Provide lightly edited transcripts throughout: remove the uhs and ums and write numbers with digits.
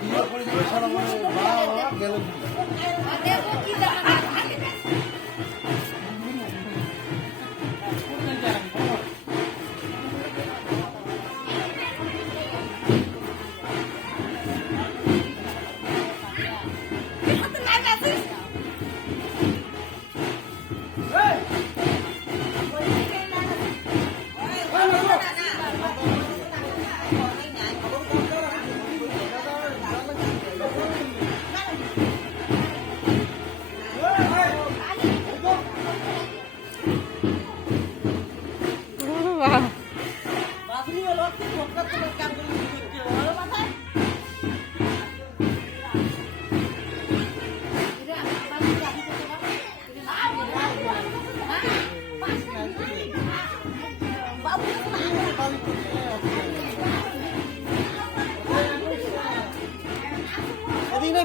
বিয়ে করে দিলে সারা বাবা গেল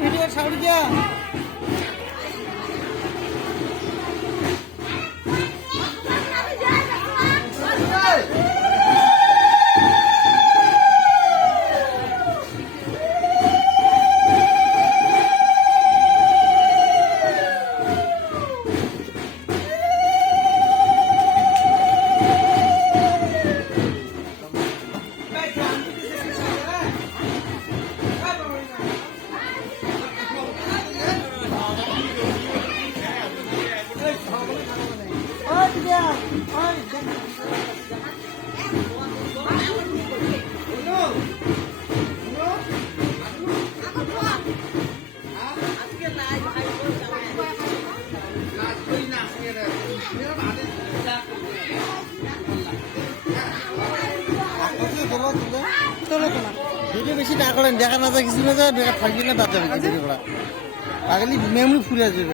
ভিডিও ছাড়ি দিয়া ভিডিও বেশি না করেন দেখা না যায় কিছু না যায় ফাঁকি না তার যাবে পাগলি মেমরি ফুরে যাবে।